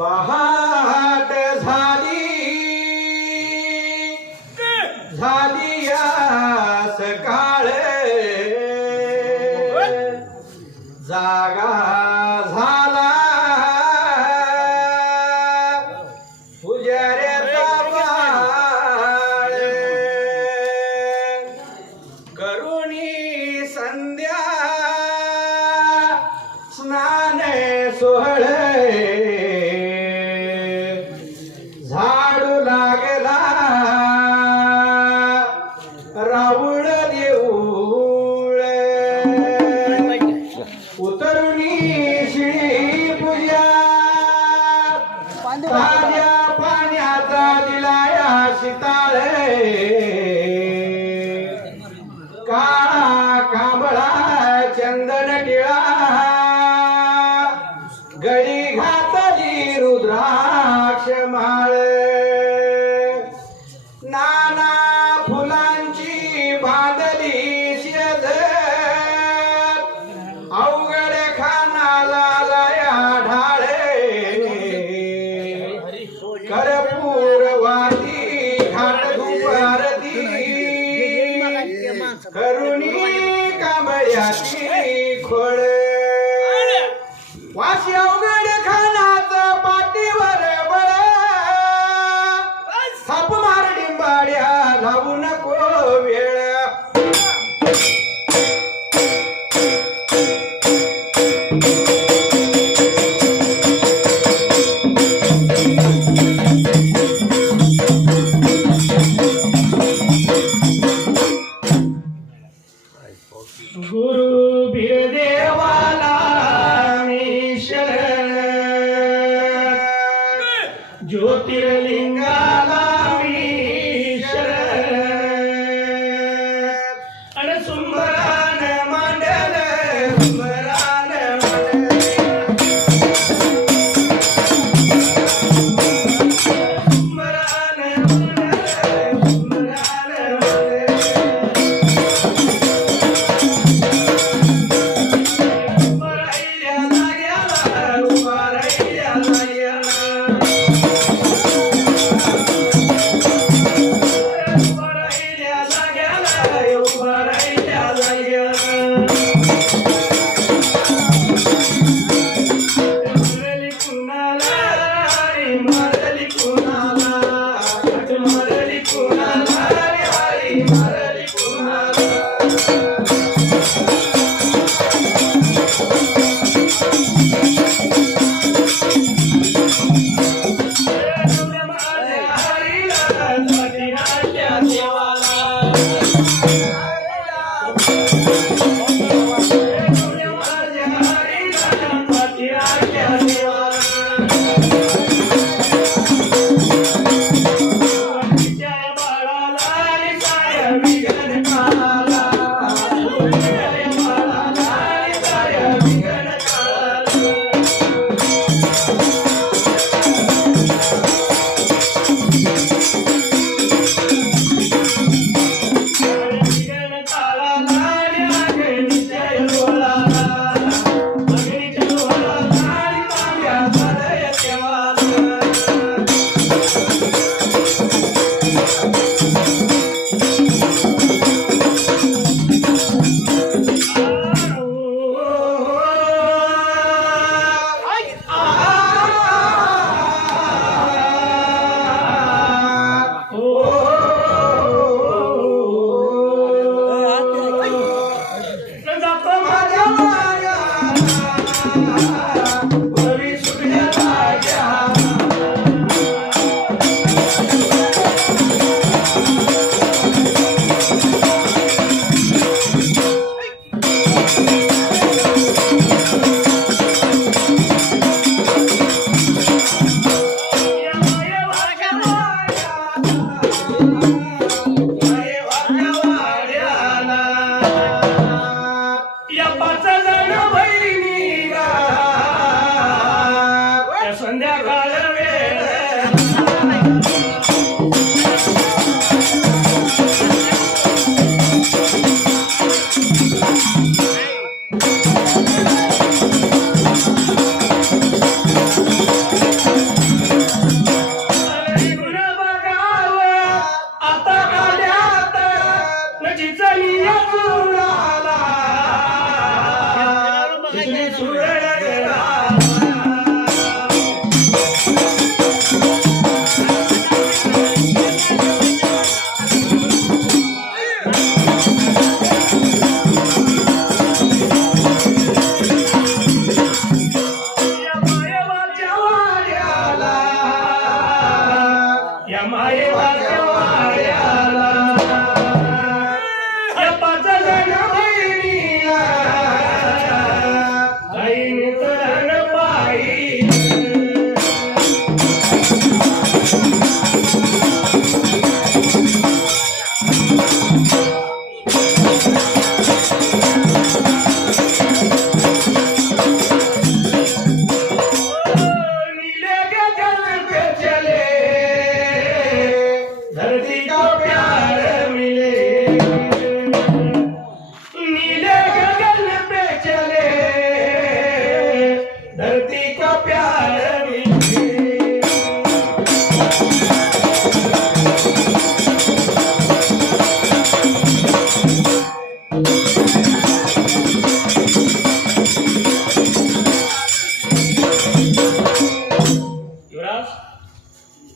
पहाट झाली या सकाळ जागा झाला पुजाऱ्याचा बाळ करुणी संध्या स्नान सोहळे झाडू लागला रावळ देऊळ उतरुणी शिळी पूजा ताज्या पाण्याचा दिलाया शिताळे काळा कांबळा चंदन टिळा गळी घातली रुद्राक्ष माळ नाना फुलांची बांधली शेज अवघड खानाला लया ढाळे कर्पूर वाती घाट धूप आरती करुणी कांबळ्याची खोळ वाशी अवघड खानाचं पाठीवर बळ थाप मार डिंबाड्या लावू नको वेळ गुरु बिरदेवाला मी शरण ज्योतिर्लिंगाला मी शरण अन सुंदरान मांडल सुंदरान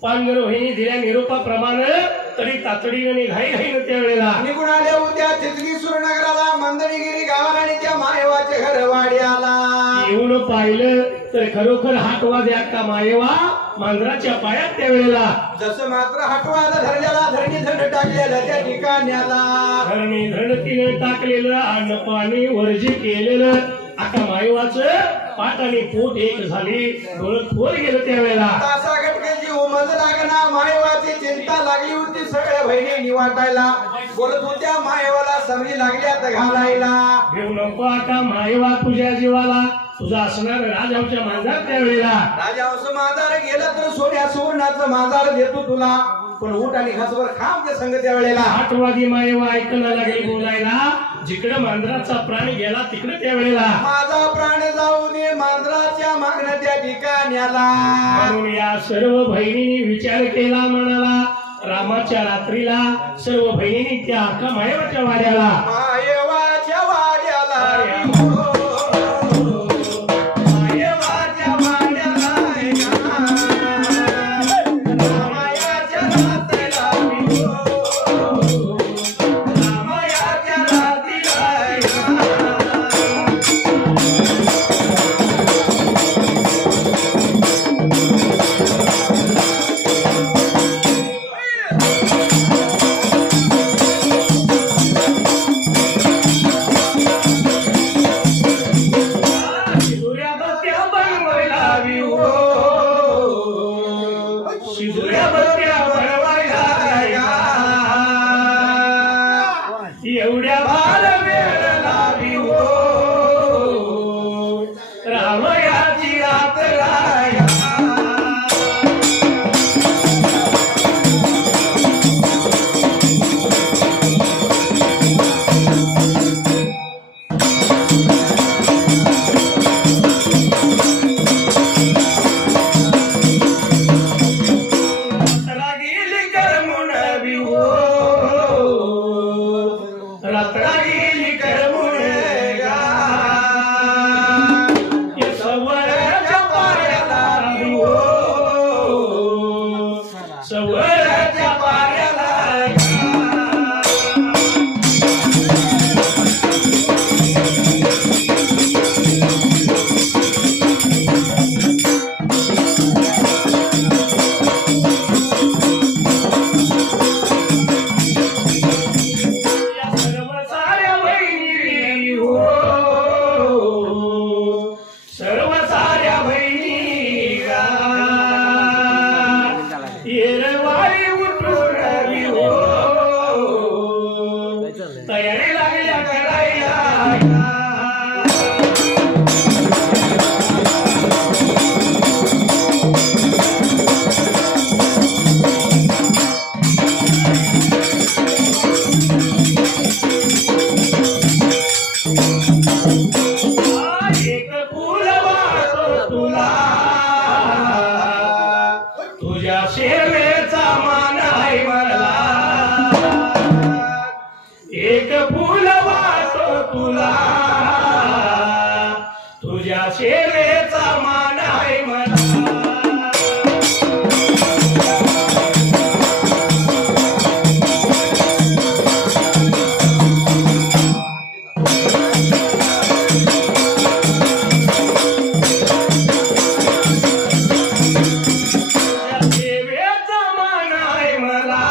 पांगर वहिनी दिल्या निरोपाप्रमाणे तरी तातडीने घाई घाईने त्यावेळेला निघून आले उद्या तिथगीसूर नगराला मंदणगिरी गावाला आणि त्या मायवाचे घर वाड्याला येऊन पाहिलं तर खरोखर हातवा द्या का मायवा मांजराच्या पायात त्यावेळेला जसं मात्र हटवाला धरल्याला धरणी धंड टाकलेला त्या ठिकाण्याला धरणी धडकीने टाकलेलं अन्न पाणी वर्जी केलेलं आता मायवाचं पाठ आणि पोट एक झाली डोळत खोल गेलं त्यावेळेला तासा गटकेची उमज लागना मायवाची चिंता लागली होती सगळ्या बहिणी वाटायला बोलत होत्या मायवाला समजी लागल्यात घालायला घेऊ नको आता मायवा तुझ्या जीवाला तुझा असणार राजावच्या मांजार त्यावेळेला राजा असं मांजार गेला तर सोन्या सुवर्णाचं मांजार देतो तुला पण ऊट आणि घासवर खांब ते संग त्या वेळेला आठवादी मायवा ऐकायला लागेल बोलायला जिकडे मांजराचा प्राण गेला तिकडे त्यावेळेला माझा प्राण जाऊ दे मांजराच्या मागण्या त्या ठिकाण्याला म्हणून या सर्व बहिणींनी विचार केला म्हणाला रामाच्या रात्रीला सर्व बहिणींनी त्या अक्का मायवाच्या वाड्याला मायवाच्या वाड्याला एवढ्या बाल वेळ लावी हो रामयाची रात राया रागीली करमुन बिहो रात्री करमुन गा सवरच्या पायाला बिहो सवरच्या पायाला सर्व साऱ्या बहिणी गा येरवाळी उठून रवी हो तयारी लागल्या करायला तुझ्या सेवेचा मान आहे मला एक फूल वाटो तुला तुझ्या सेवेचा मान आहे मला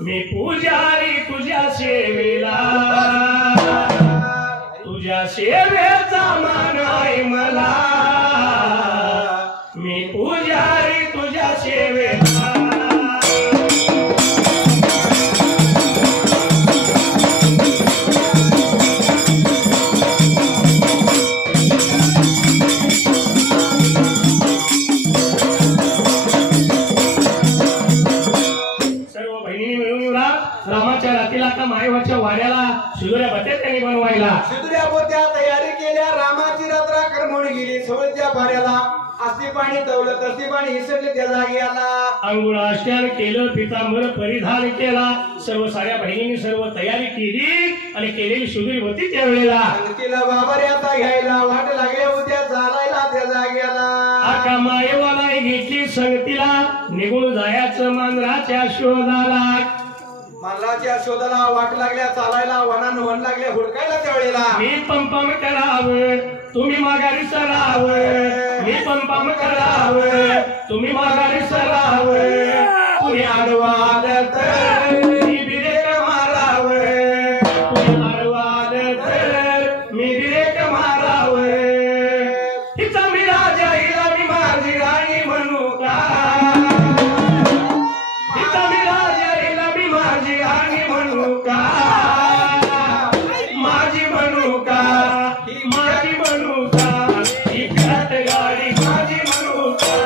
मी पुजारी तुझ्या सेवेला तुझ्या सेवेचा मान आहे मला मी पुजारी तुझ्या सेवेला रामाच्या रातीला का मायवाच्या वाड्याला शिदुऱ्या बत्या त्यांनी बनवायला शिदुऱ्या बोत्या तयारी केल्या रामाची रात्र करमोडी गेली सवलच्या भाऱ्याला असे पाणी तवलं तसे पाणी इसरले त्या जागी आला अंघोळ आष्टान केलं पितांबर परिधान केला सर्व साऱ्या बहिणींनी सर्व तयारी केली आणि केलेली शिदुरी होती त्यावेळेला तिला बाबऱ्याचा घ्यायला वाट लागल्या उद्या चालायला त्या जागी आला आका मायवाला घेतली संगतीला निघून जायचं मांजराच्या शोधाला मांजराच्या शोधाला वाट लागल्या चालायला वनान वन लागले हुडकायला त्यावेळेला मी पंपम करावं तुम्ही माघारी सरावं मी पंपम करावं तुम्ही माघारी सरावं तुम्ही आडवाल तर मी बिरेक मारावं तुम्ही आडवाल तर मी बिरेक मारावं हिचा मी राजा हिला मी माझी राणी म्हणू का हिचा मी राजा हिला मी माझी राणी म्हणू का माझी म्हणू का ही माझी म्हणू का ही घाट गाडी माझी म्हणू का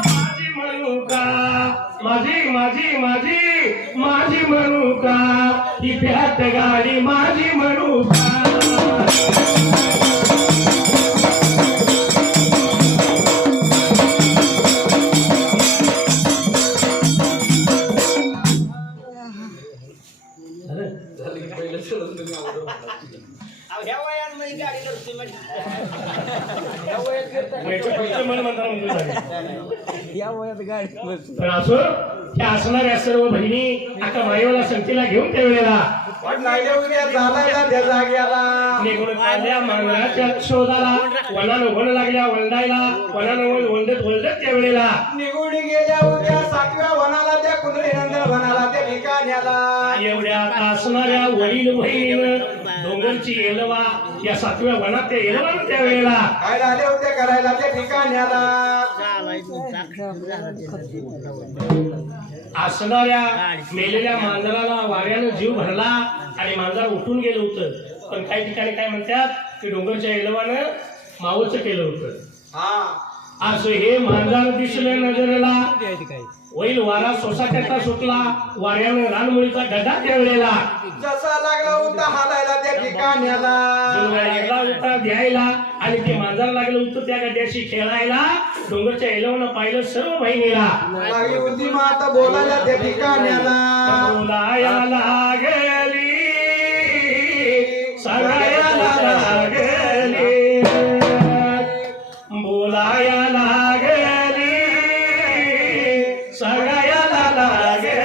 माझी म्हणू का माझी माझी माझी माझी म्हणू का ही घाट गाडी माझी म्हणू का पण असो त्या असणाऱ्या सर्व बहिणी आता माईवाला संगतीला घेऊन त्यावेळेला वाट लागल्या उद्या चालायला त्या जागी आला निघून चालल्या मांजराच्या शोधाला वनानं वन लागल्या वंडायला वनानं वंडत वळदत त्यावेळेला निघून गेल्या उद्या सातव्या वनाला त्या कुंडली नंदन वनाला त्या ठिकाणी आला एवढ्या असणाऱ्या वडील बहिणीनं डोंगरची एलवा या सातव्या वनात त्या एलवानं त्यावेळेला काय झाले होते करायला त्या ठिकाणी आला असणाऱ्या मेलेल्या मांजराला वाऱ्यानं जीव भरला आणि मांजर उठून गेलं होतं पण काही ठिकाणी काय म्हणतात की डोंगरच्या एलवानं मावचं केलं होतं हा असं हे मांजर दिसले नजरेला वैल वारा सोसाट्याचा सुटला वाऱ्यानं रानमुळीचा गड्डा त्यावेळेला जसा लागला होता हालायला त्या ठिकाणी आला लागला होता द्यायला आणि ते मांजर लागलं होतं त्या गड्ड्याशी खेळायला डोंगरच्या एलवनं पाहिलं सर्व बहिणीला लागली होती मग आता बोलायला त्या ठिकाणी आला बोलाया लागली सगळ्याला लागली बोलाया लागली सगळ्याला लागली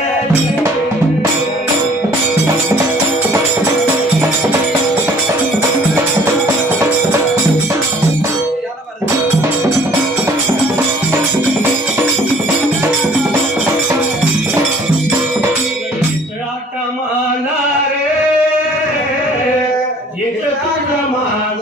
कमाला रे येत तुझं मान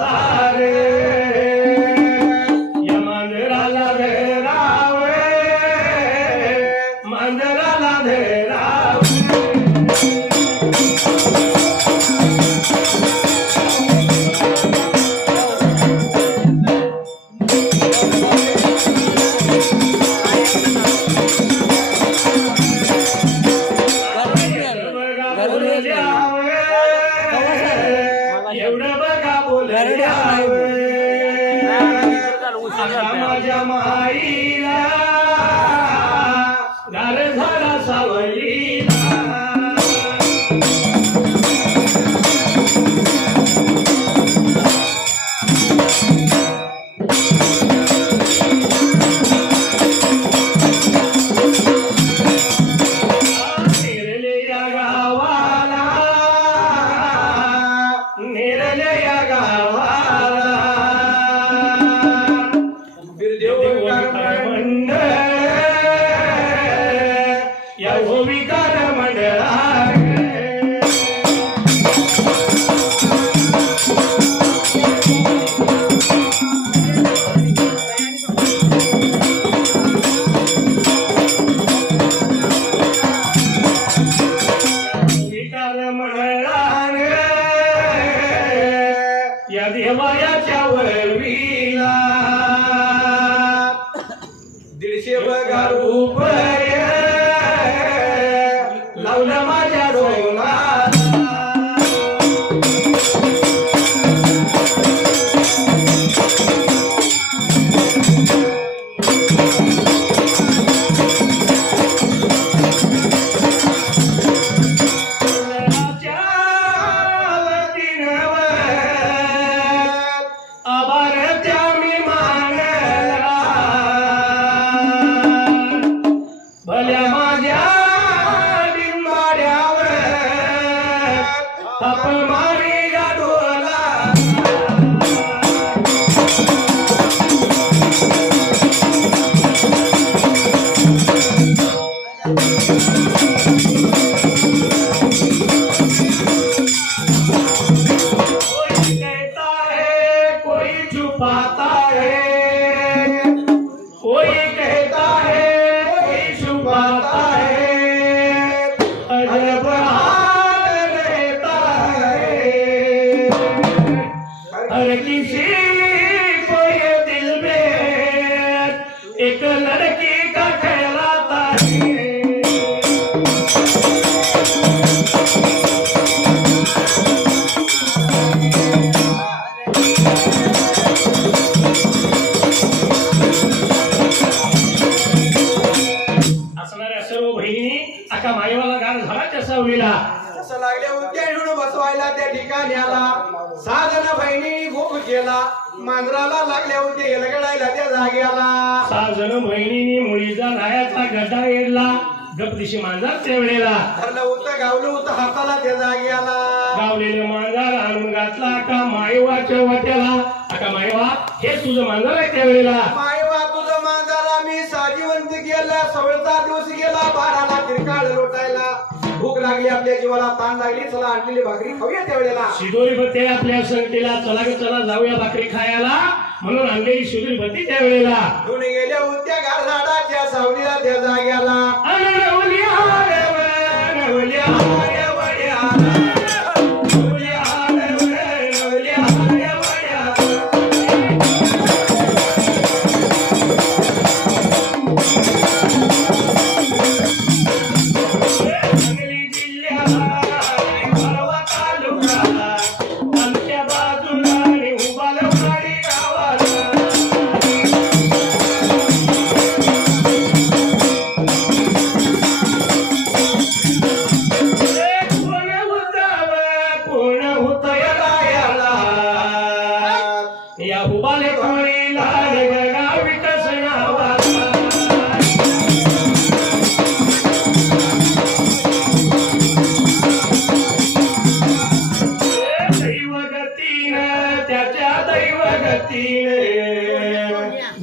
दीडशे बघा रुपये लावलं माझ्या डोला एक लड़की का कहलाता है असणाऱ्या सर्व बहिणी अका माईवाला गार झाडाच्या सावलीला असं लागले उद्यान बसवायला त्या ठिकाणी आला 6 जण बहिणी गोप केला मांजराला लागल्या होते एलगडायला त्या जागेला 6 जण बहिणींनी मुळीचा रायाचा गड्डा एडला गपदिशी मांजर तेवढेला धरलं होतं गावलं होतं हाताला त्या जागेला गावलेलं मांजर आणून घातला अका माईवाच्या वाट्याला अका माईवा हे तुझं मांजर आहे त्यावेळेला मायवा तुझं मांजरा मी साजीवंत गेला 16चा दिवस गेला 12ला तिरकाळ लोटायला भूक लागली आपल्या जीवाला ताण लागली चला आणलेली भाकरी खाऊया त्यावेळेला शिदोरी भत्ते आपल्या संगतीला चला ग चला जाऊया भाकरी खायला म्हणून आणलेली शिदोरी भत्ती त्यावेळेला घेऊन गेल्या होत्या गार झाडाच्या सावलीला त्या जाग्याला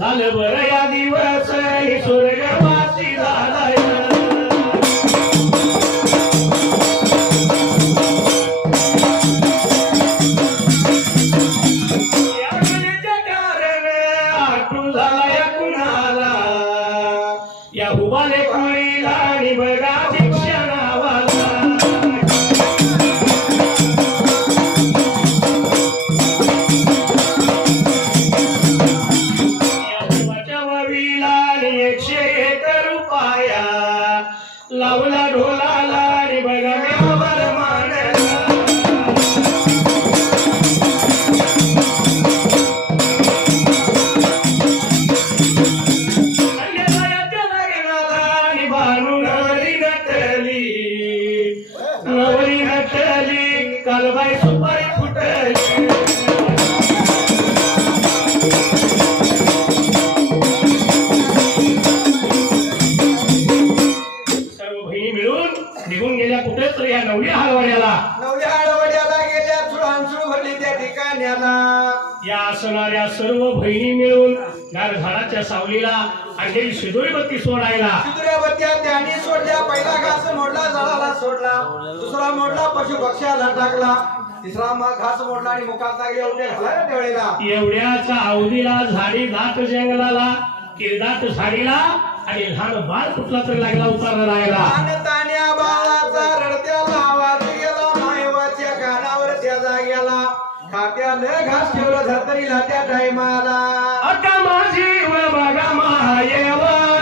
झालं बरं या दिवस स्वर्गवासी झाला कुणाला या हुबाले कोळीला आणि बघा दीक्षा नावाला लावला ढोलाला आणि बघा गावावर मांडला आणि बानू नवरी नटली कालबाई सुपारी फुटली निघून गेल्या कुठे तर या नवल्या हलवाड्याला गेल्या चुळांचुळ भरली त्या ठिकाण्याला या असणाऱ्या सर्व बहिणी मिळून गार झाडाच्या सावलीला आणलेली शिदोरी बत्ती सोडायला शिदोऱ्या बत्त्या त्यांनी सोडल्या पहिला घास मोडला जळाला सोडला दुसरा मोडला पशु पक्ष्याला टाकला तिसरा घास मोडला आणि मुखात लागले होते घालायला त्यावेळेला एवढ्याचा अवधीला झाडी दाट जंगलाला किरदाट झाडीला आणि लहान बाळ कुठला तरी लागला उतारला राहिला तान्या बाळाचा रडत्याला आवाज गेला मायवाच्या कानावर त्या जाग्याला खात्यानं घास ठेवलं धरतरीला त्या टायमाला अका माझी व बघा मायेवा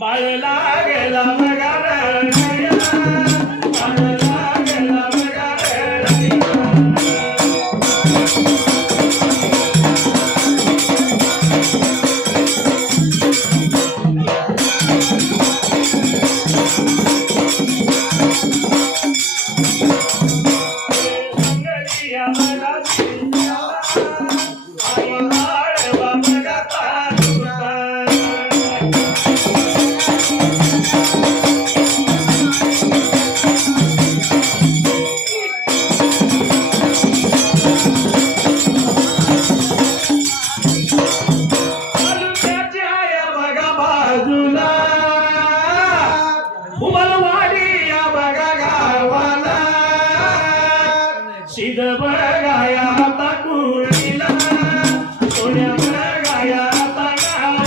बाळ लागला बघा रडायला, बाळ लागला बघा रडायला. संगरिया बघा सिंगाला, आणि बाळवा बघा तारुता. तालुक्याच्या या बघा बाजूला, उमलवाडी या बघा गावाला, सिद्ध बघा या आता कुळीला, सोन्या बघा या आता गावाला.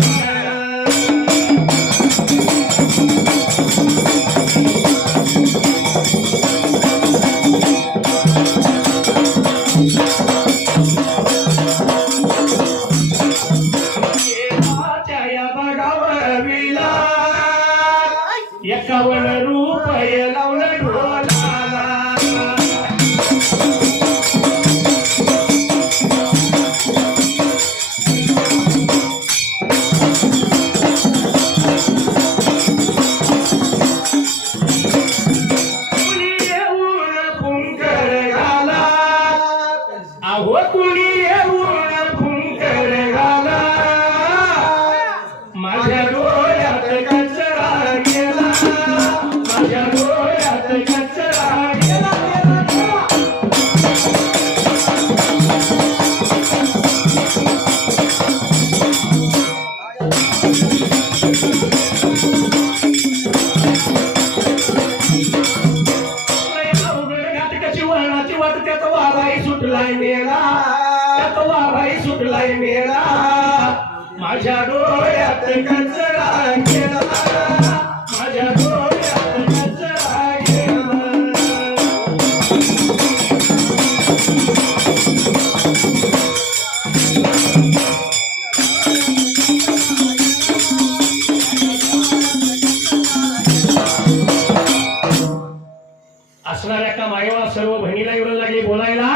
देवाच्या या बघावरीला 51 रुपये लावलं ढोलाला. कुणी येऊन फुंकर घाला, अहो कुणी येऊन फुंकर घाला, माझ्या डोळ्यात कचरा गेला, माझ्या डोळ्यात कचरा गेला, गेला, गेला. अवघड घातकाची वळणाची वाट त्यात वाराही सुटलाय मेला, त्यात वाराही सुटलाय मेला, माझ्या डोळ्यात कचरा गेला, माझ्या डोळ्यात कचरा गेला. असणाऱ्या का मायवा सर्व बहिणीला एवढं लागली बोलायला,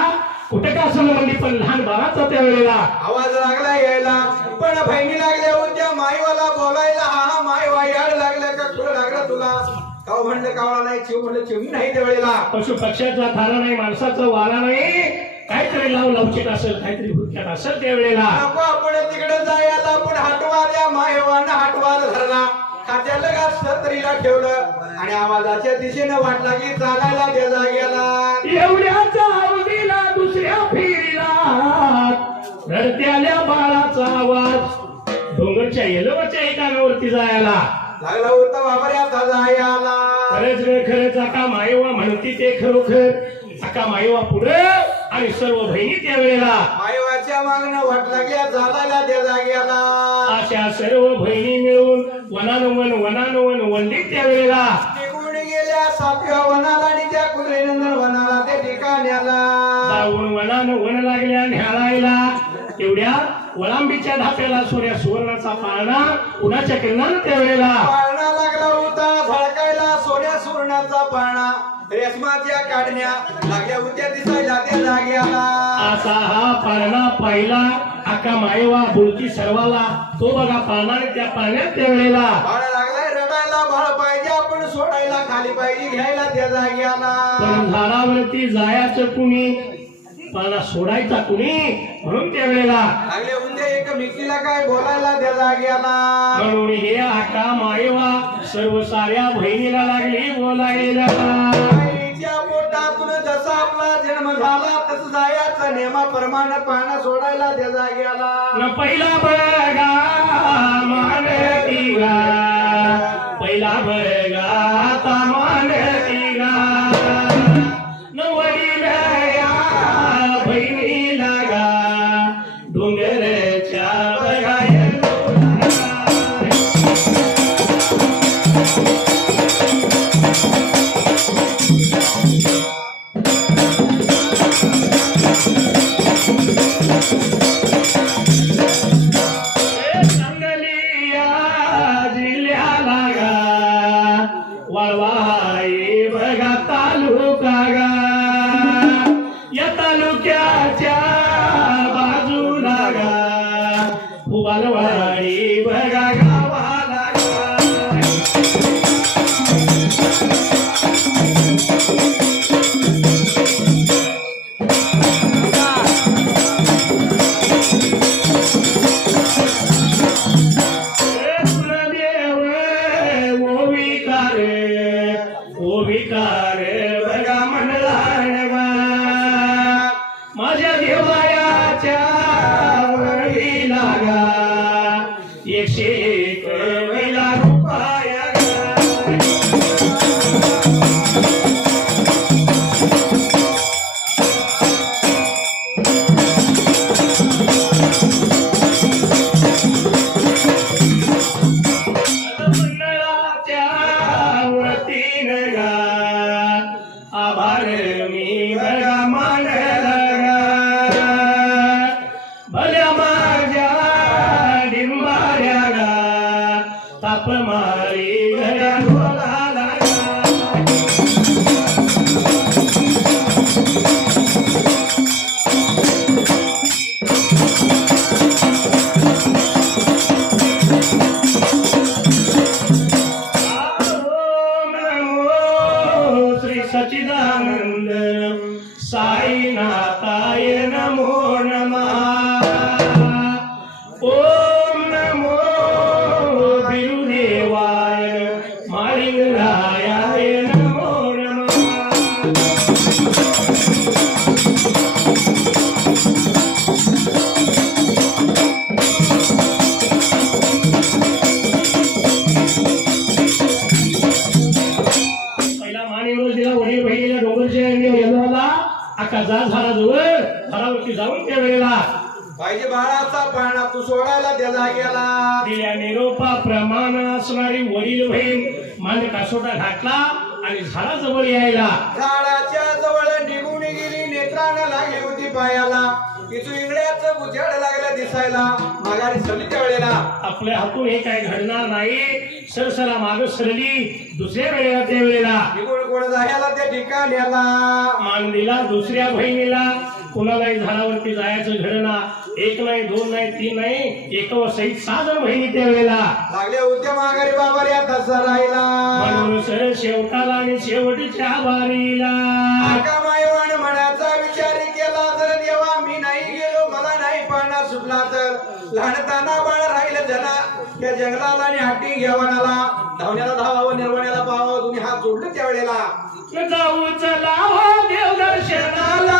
कुठे का असं म्हणली पण लहान बाळाचा त्या वेळेला आवाज लागला यायला, पण बहिणी लागल्या होत्या माईवाला बोलायला. हा माईवा याड लागल्या का तुला लागला तुला? काव म्हणलं कावळा नाही, चिव म्हणलं चिवणी नाही त्या वेळेला. पशु पक्ष्याचा थारा नाही, माणसाचा वारा नाही, काहीतरी लाव लवचिक असेल, काहीतरी भुरक्यात असेल त्या वेळेला. नको आपण तिकडे जायला, पण हटवा द्या माईवानं हटवा धरला. खात्याला का सत्रीला ठेवलं आणि आवाजाच्या दिशेनं वाट लागली चालायला त्या जाग्याला. एवढ्याचा अवधीला दुसऱ्या फेरीला रडत्याल्या बाळाचा आवाज डोंगरच्या येलवच्या एकावरती जायला लागला होता बाबऱ्याचा जायला. खरंच रे खरंच अका मायवा म्हणती ते खरोखर. अका मायवा पुढे आणि सर्व बहिणी त्या वेळेला माईवाच्या मागणं वाट लागल्या चालायला त्या जाग्याला. अशा सर्व बहिणी मिळून वनानवन वंदित त्या वेळेला निघून गेल्या 7व्या वनाला आणि त्या कुत्रेनंदन वनाला त्या ठिकाण्याला. जाऊन वन लागल्या न्याळायला. तेवढ्या वळांबीच्या धाप्याला सोन्या सुवर्णाचा पाळणा उन्हाच्या किरणानं त्या वेळेला पाळणा लागला होता झळकायला, सोन्या सुवर्णाचा पाळणा रेशमाच्या काढण्या लागल्या होत्या दिसायला त्या जाग्याला. असा हा पाळणा पाहिला अका मायवा बोलती सर्वाला. तो बघा पाळणाने त्या पाळण्यात त्या वेळेला बाळ लागलाय रडायला, बाळ पाहिजे आपण सोडायला, खाली पाहिजे घ्यायला त्या जाग्याला. पण झाडावरती जायचं कुणी, पाळणा सोडायचा कुणी, म्हणून त्या वेळेला लागले उद्या एकमेकीला काय बोलायला त्या जाग्याला. म्हणून हे आका मायवा सर्व साऱ्या बहिणीला लागली बोलायला. आईच्या पोटातून जसा आपला जन्म झाला तसं जायचं नेमाप्रमाणे पाळणा सोडायला त्या जाग्याला. न पहिला बघा मानती गा, पहिला बघा आता मानती गा. न वडील या बहिणीला गा, डोंगरच्या बघा येलोला. सांगली या जिल्ह्याला वाळवाई बघा तालुका गा या तालुक्याच्या बाजूला गा उबालवाडी बघा गावाला गा ओविकार बघा म्हणला माझ्या देवायाच्या वळीला गा 101 वेला रुपया आभार मी बघा मानला भल्या माझ्या डिंबाऱ्या गा ताप मारी घड्या ढोलाला सचिदानंद साईनाथाय नमो नमः ओम नमो बिरुदेवाय माळिंगरायाय नमो नमः वडील बहिणीला डोंगरच्या यंत्राला अख्खा जाळ झाला जवळ झाडावरती जाऊन त्या वेळेला पाहिजे बाळाचा पाळणा तू सोडायला दिला गेला दिल्या निरोपा प्रमाण असणारी वडील बहीण मान कासोटा घातला आणि झाडाजवळ यायला झाडाच्या जवळ निघून गेली नेत्रानं लागली होती पायाला तिथून इंगळ्याचं उजेड लागलं दिसायला माघारी सरली त्या वेळेला आपल्या हातून हे काय घडणार नाही सरसरा माग सरली दुसऱ्या वेळेला त्या वेळेला निघून कोण जायला त्या ठिकाण्याला मान दिला दुसऱ्या बहिणीला कुणालाही झाडावरती जायचं घडना एक नाही दोन नाही तीन नाही एक व सहित 6 जण बहिणी त्या वेळेला लागले होते माघारी बाबा या तसा राहिला म्हणून सर शेवटाला आणि शेवटच्या वारीला आका मायवान म्हणाचा विचार केला तर देवा मी नाही गेलो मला नाही पाळणा सुटला तर लहानताना बाळ राहिलं जना त्या जंगलाला आणि हाटी घेवानाला धावण्याला धावावं निर्वाण्याला पाहावं दोन्ही हात जोडले त्या वेळेला जाऊ चला हो देव दर्शनाला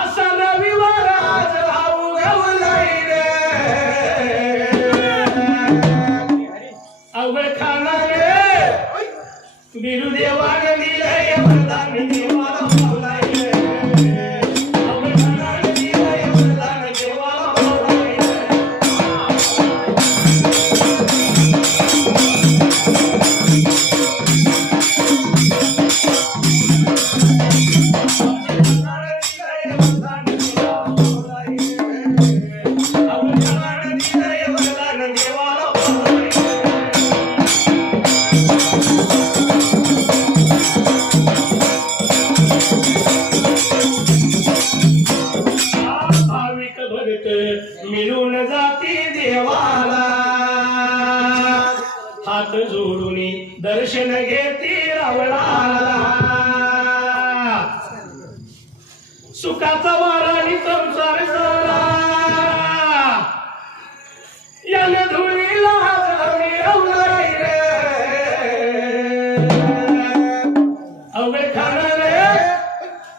असा रविवार आज भाऊ गवलाई रे अवघड खानाने बिरुदेवाने दिलंय वरदान देवाला पावलाय रे अवघड खानाने दिलंय वरदान देवाला पावलाय रे भाविक भक्त मिळून जाती देवाला हात जोडून दर्शन घेती रावणाला सुखाचा वारा आणि संसार सारा याने धुळीला मिळवलाय रे अवघड खानाने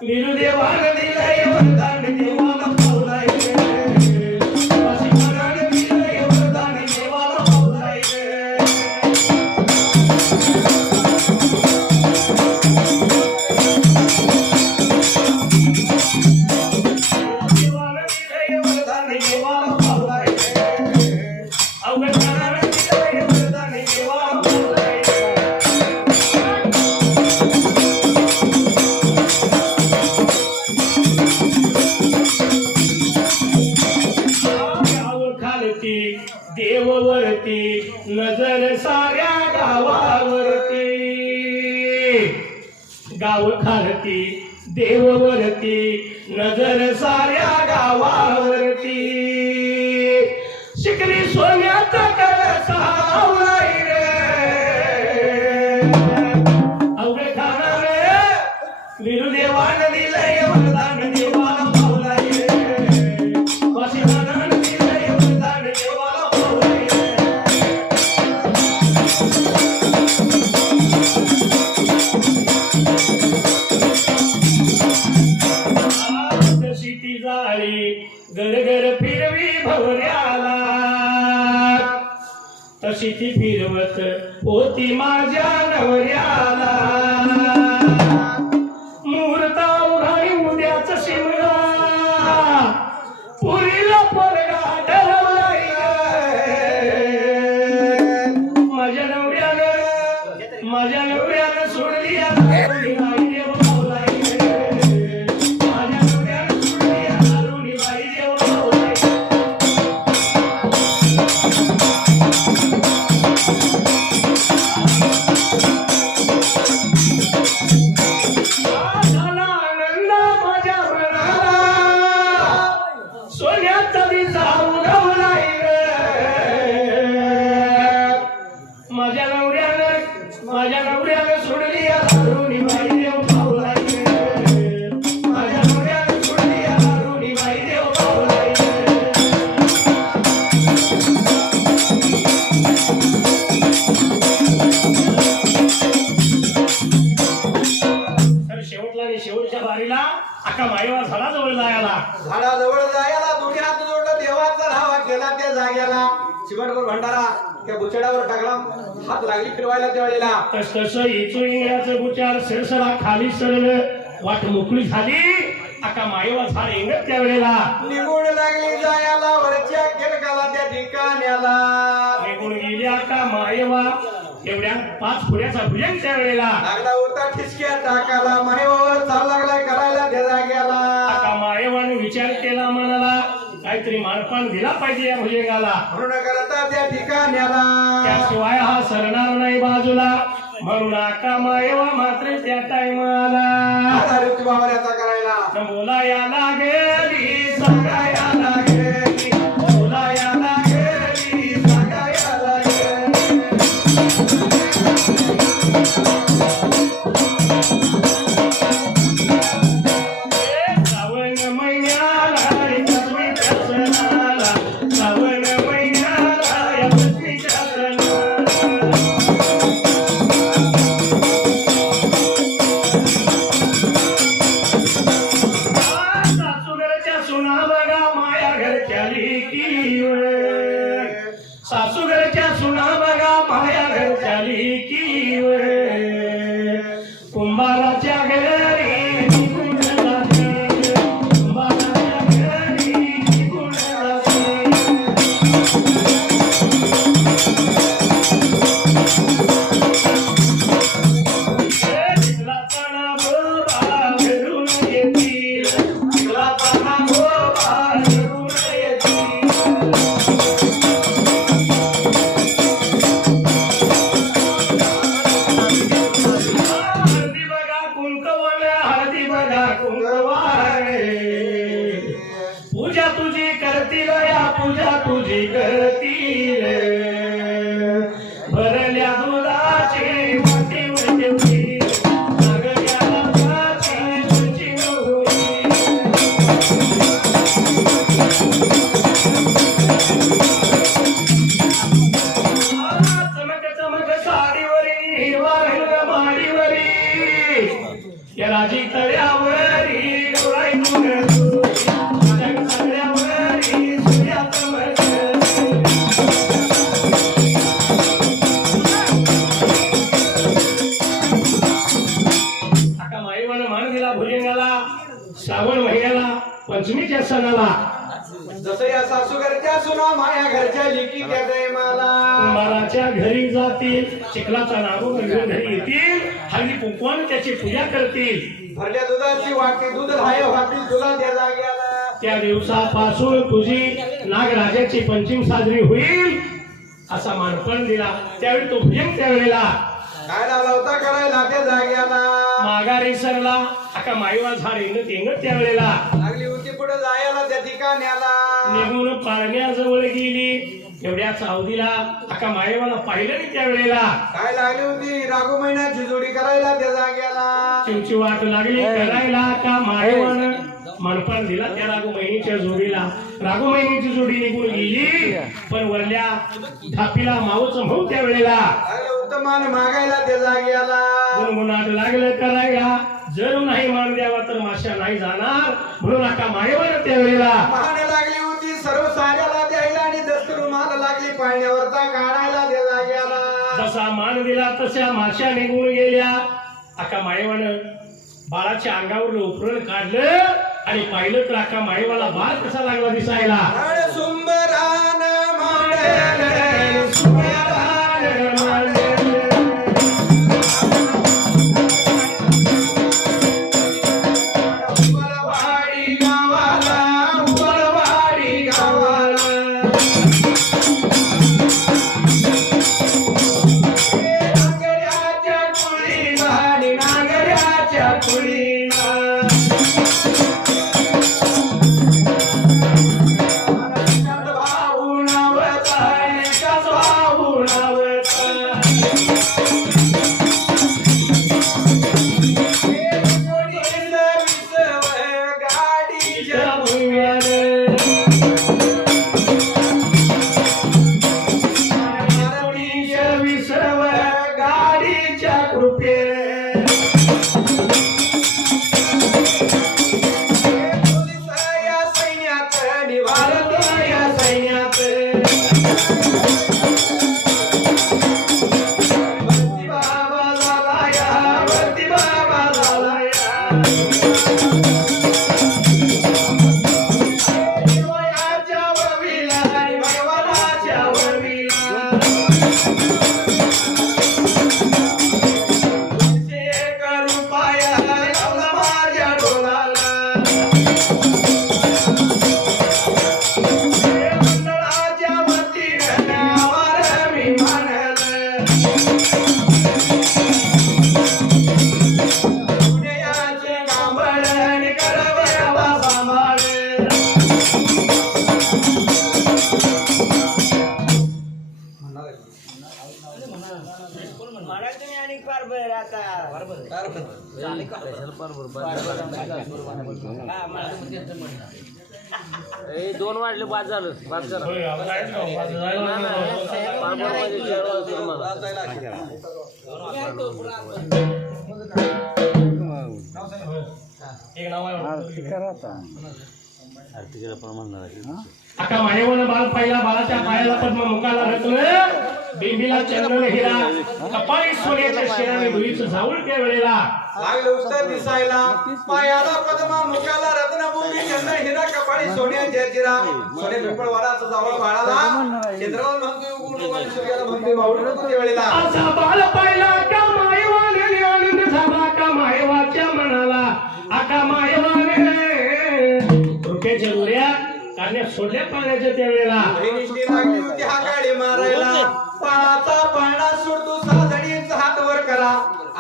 बिरुदेवाने दिलंय वरदान देवाला पावलाय रे वासी खानाने दिलंय वरदान देवाला पावलाय रे देववरती नजर साऱ्या गावावरती गाव खालती देववरती नजर साऱ्या गावावरती शिकली सोन्याचा कळसा लावलाय रे अवघे खानाने विरुदेवानं दिलंय वरदान देवाला पावलाय रे वासिदानानं दिलंय वरदान देवाला पावलाय रे तशी ती जाळी गरगर फिरवी भवऱ्याला तशी ती फिरवत होती माझ्या नवऱ्याला मुहूर्ता उघाडी उद्याच शिमगा पुरीला पोरगा ठरवलाय माझ्या नवऱ्यानं सोडली बाई देव पावलाय माझ्या नवऱ्यानं सोडली बाई देव पावलाय झाला आनंद माझ्या मनाला सोन्याचा दिसा उगवलाय माझ्या नवऱ्यानं सोडली दारुणी बाई देव पावलाय माझ्या नवऱ्यानं सोडली दारुणी बाई देव पावलाय तर शेवटला आणि शेवटच्या बारीला अख्खा मायवा झाडाजवळ जायला झाडाजवळ जायला दोन्ही हात जोडलं देवाचा धावा केला त्या जाग्याला चिमटभर भंडारा त्या बुचड्यावर टाकला हात लागली फिरवायला त्यावेळेला तस तसं इंग्रजाचं बुचार सरसरा खाली सरलं वाट मोकळी झाली अख्खा मायवा झाड येंगत त्यावेळेला निघून लागली जायला वरच्या केळकाला त्या ठिकाण्याला निघून गेली अख्खा मायवा एवढ्या 5 फुड्याचा भुजंग त्यावेळेला लागला होता ठिसक्या टाकाला मायवावर चाल लागलाय करायला त्या जाग्याला अख्खा मायवाने विचार केला मनाला काहीतरी मानपान दिला पाहिजे या भुजंगाला म्हणून करता त्या ठिकाण्याला त्याशिवाय हा सरणार नाही बाजूला म्हणून अख्खा मायवा मात्र त्या टाइमाला ऋतुबावऱ्याचा करायला बोलायला गेली सांगायला गेली बोलायला गेली सांगायला गेली श्रावण महिन्याला लक्ष्मीच्या सणाला श्रावण महिन्याला लक्ष्मीच्या सणाला सासूघरच्या सुना बघा माया घरच्या लेकी सासूघरच्या सुना बघा माया घरच्या लेकी कुंभाराच्या घरी निघून जाते कुंभाराच्या घरी निघून जाते चिखलाचा बोबा घरून येतील चिखलाचा बोबा घरून येतील हळदी बघा कुंकवान हळदी बघा कुंकवाने पूजा तुझी करतील या पूजा तुझी करतील भरल्या दुधाची वाटी ठेवली सगळ्या दुधाची तुझी होईल चमक चमक साडीवरी हिरवा रंग माडीवरी या राजी तळ्यावरी गौराई सगळ्यावरी सूर्या चमक अका माईवानं मान दिला भुजंगाला श्रावण महिन्याला पंचमीच्या सणाला जसं या सासूघरच्या सुना माया घरच्या लिकी त्या प्रेमाला कुंभाराच्या घरी जातील चिखलाचा नागो घरी येतील हळदी कुंकवान त्याची पूजा करतील भरल्या दुधाची वाटी दूध धाय वाटी तुला त्या जाग्याला त्या दिवसापासून तुझी नागराजाची पंचमी साजरी होईल असा मानपण दिला. त्यावेळी तो भीम त्यावेळेला काय लावला होता करायला त्या जाग्याला माघारी सरला. अका माईवा झाड येणं तेंगत त्यावेळेला लागली होती पुढे जायला त्या ठिकाण्याला निघून पाळण्याजवळ गेली. एवढ्या सावधीला अका माईवाला पाहिलं नाही त्यावेळेला. काय लागली होती राघू महिन्याची जोडी करायला त्या जाग्याला चिवची वाट लागली करायला. का माईवानं मनपण दिला त्या राघू महिनीच्या जोडीला. राघू महिनीची जोडी निघून गेली. पण वरल्या धापीला माऊच भाऊ त्यावेळेला लागलं होतं मान मागायला त्या जाग्याला गुणगुणाट लागलं करायला. जर नाही मान द्यावा तर माशा नाही जाणार म्हणून अका माईवानं त्यावेळेला मान लागली होती सर्व साऱ्याला द्यायला आणि दस्तूर माल लागली पाण्यावरचा काढायला त्या जाग्याला जसा मान दिला तशा माशा निघून गेल्या. अका माईवानं बाळाच्या अंगावर उपरण काढलं आणि पाहिलं तर अका माईवाला बाळ कसा लागला दिसायला. सुंबरान मांडले सुंबरान मांडले उबलवाडी गावाला उबलवाडी गावाला नागऱ्याच्या कुळीला आणि नागऱ्याच्या कुळीला दोन वाजले बाद झालं बाद झालं अका मानेवानं बाळ पाहिला. बाळाच्या पायाला पद्म मुखाला रचलं बिंबीला चंद्र हिरा कपाळी सोन्याच्या शेणाने धुळीचं झावळ त्या वेळेला लागलं उत्तर दिसायला पायाला पद्मा मुखाला रत्नभूमी चंद्र हिरा कपाळी सोन्याच्या जिरा सोने पिंपळ वाडाचा जावळ बाळाला चंद्राला म्हणतोय उगून उगून सूर्याला म्हणतोय मावळी नको त्या वेळेला असा बाळ पाहिला का मायवाने आनंद झाला का मायवाच्या मनाला. आका मायवाने रुपयाच्या उड्या काढण्यात सोडल्या पाण्याच्या त्या वेळेला बहिणीची लागली होती हा गाडी मारायला पाळाचा पाळणा सोडतो साधणीचा हात वर करा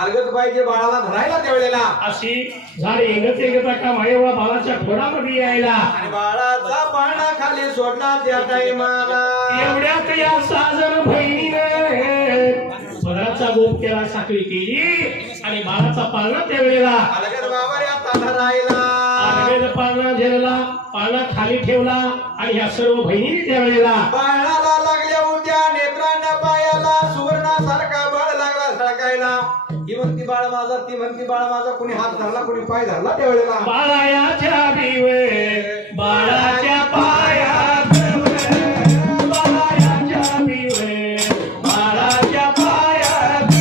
अलगत पाहिजे बाळाला धरायला त्या वेळेला अशी झाड येगत येगत अका मायवा बाळाच्या खोडामध्ये यायला आणि बाळाचा पाळणा खाली सोडला त्या टाइमाला एवढ्यात या साजन बहिणीने पदराचा गोप केला साखळी केली आणि बाळाचा पाळणा त्या वेळेला अलगत बाबा आता धरायला अलगद पाळणा झेलला पाळणा खाली ठेवला आणि ह्या सर्व बहिणीने त्या वेळेला बाळाला लागल्या होत्या नेत्रांना पायाला सुवर्णासारखा बाळ लागला सळकायला ही म्हणती बाळ माझा ती म्हणती बाळ माझा कुणी हात धरला कुणी पाय धरला त्या वेळेला बाळाच्या दिवे बाळाच्या पायात बाळाच्या दिवे बाळाच्या पायात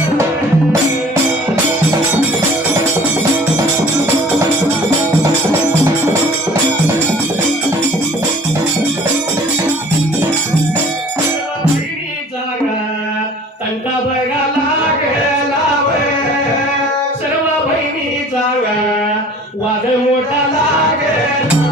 तंटा बघा लागला सर्व बहिणीचा वाद मोठा लागला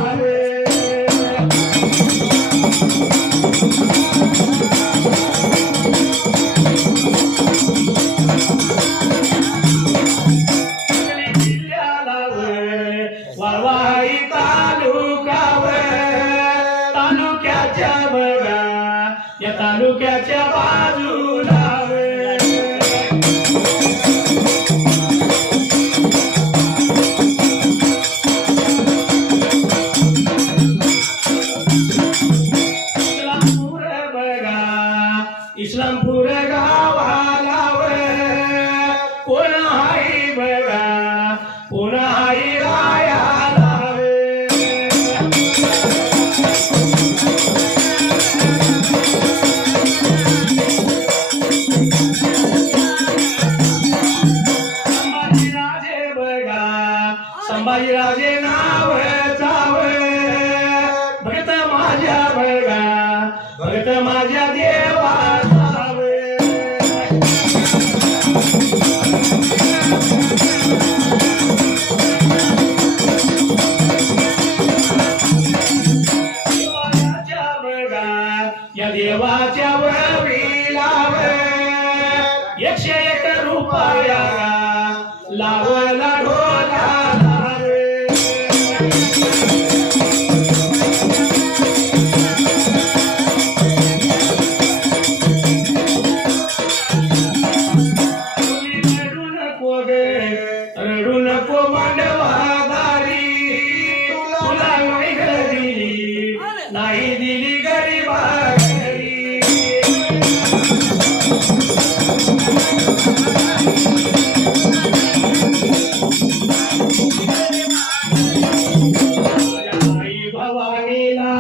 दूर गावालाव कोण हाय बघा कोण हाय रायाला संभाजीराजे बघा संभाजीराजे नाव चाव भगत माझ्या बघा भगत माझ्या देवाचा देवाच्या बघा या देवाच्या वळवीलाव 101 रुपया लावला ढोला रडू नको मांडवादारी तुला नाही दिली गरीबा घरी आई भवानीला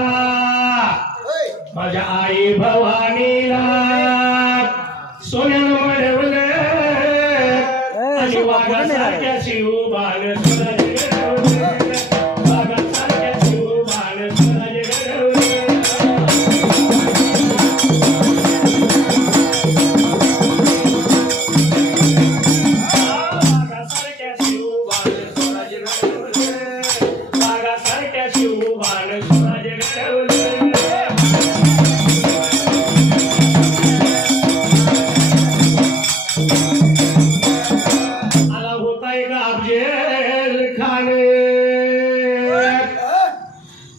माझ्या आई भवानीला सोन्यानं मिळवलं आणि वाघासारख्या शिवबान वाघासारख्या शिवबान वाघासारख्या शिवबान वाघासारख्या शिवबान स्वराज घडवलं आला होता एक अफजल खान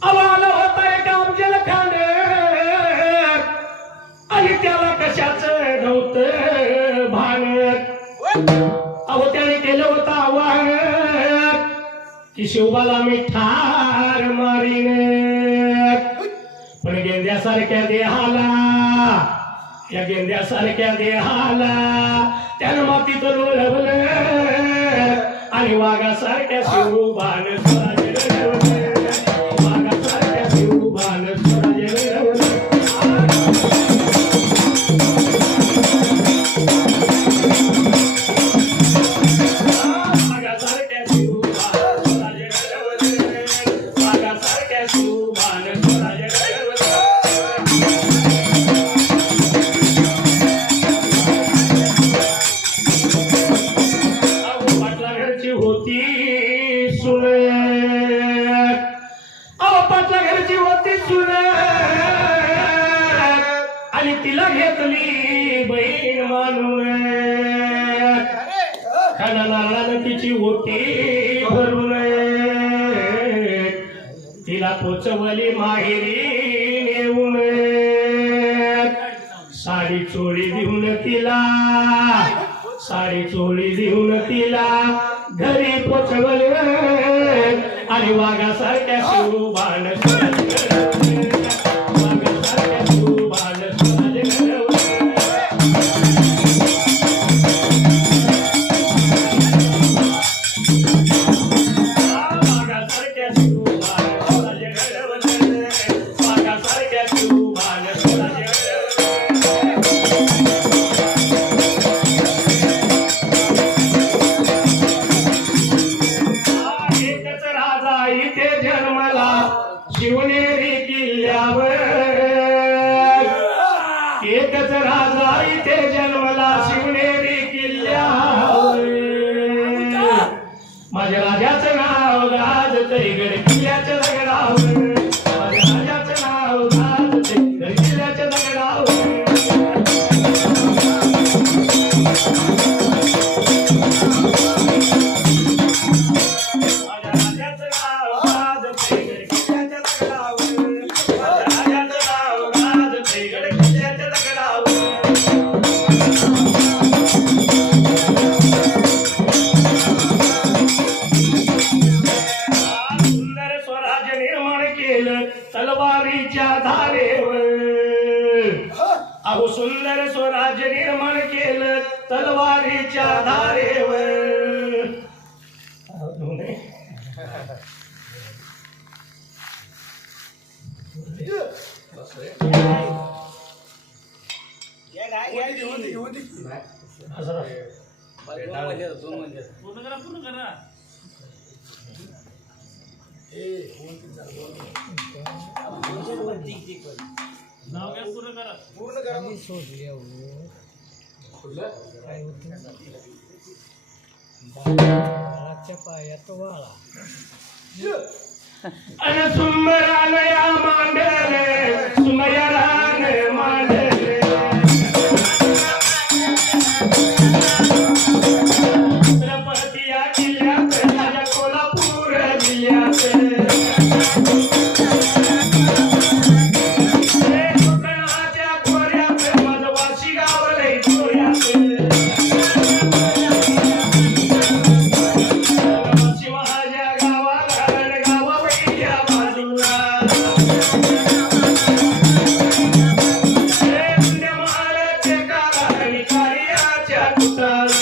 आला होता एक अफजल खान आणि त्याला कशाच नव्हतं भान अहो त्याने केलं होतं आव्हान की शिवबाला मी ठार मारीन पण गेंद्यासारख्या देहाला या गेंद्यासारख्या देहाला त्यानं मातीत लोळवलं आणि वाघासारख्या शिवबान स्वराज घडवलं वाघासारख्या शिवबान स्वराज घडवलं वाघासारख्या शिवबान स्वराज घडवलं वाघासारख्या शिवबान स्वराज घडवलं पाटला घरची होती सुन पाटला घरची होती सुन आणि तिला घेतली बहीण मानून खाना नारळानं तिची होती भरून तिला पोचवली माहेरी नेऊन साडी चोळी देऊन तिला साडी चोळी देऊन तिला घरी पोचवले आणि वाघासारख्या शिवबान स्वराज घडवलं वाघासारख्या शिवबान स्वराज घडवलं वाघासारख्या शिवबान स्वराज घडवलं वाघासारख्या शिवबान स्वराज एकच राजा इथे जन्मला शिवनेरी किल्ल्यावर एकच राजा इथे जन्मला निर्माण केलं तलवारीच्या धारेवर. अन सुंदरालया मांडले सुमयरान मांडले छत्रपतीया जिल्ह्यात माझ्या कोल्हापूर जिल्ह्यात कोकणाच्या खोऱ्यात माझं वाशी गाव लय खोऱ्यात वाशी माझ्या गावाला गावावैद्या बाजूला मालाचे काला आणि कार्याच्या कुटाला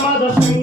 माझा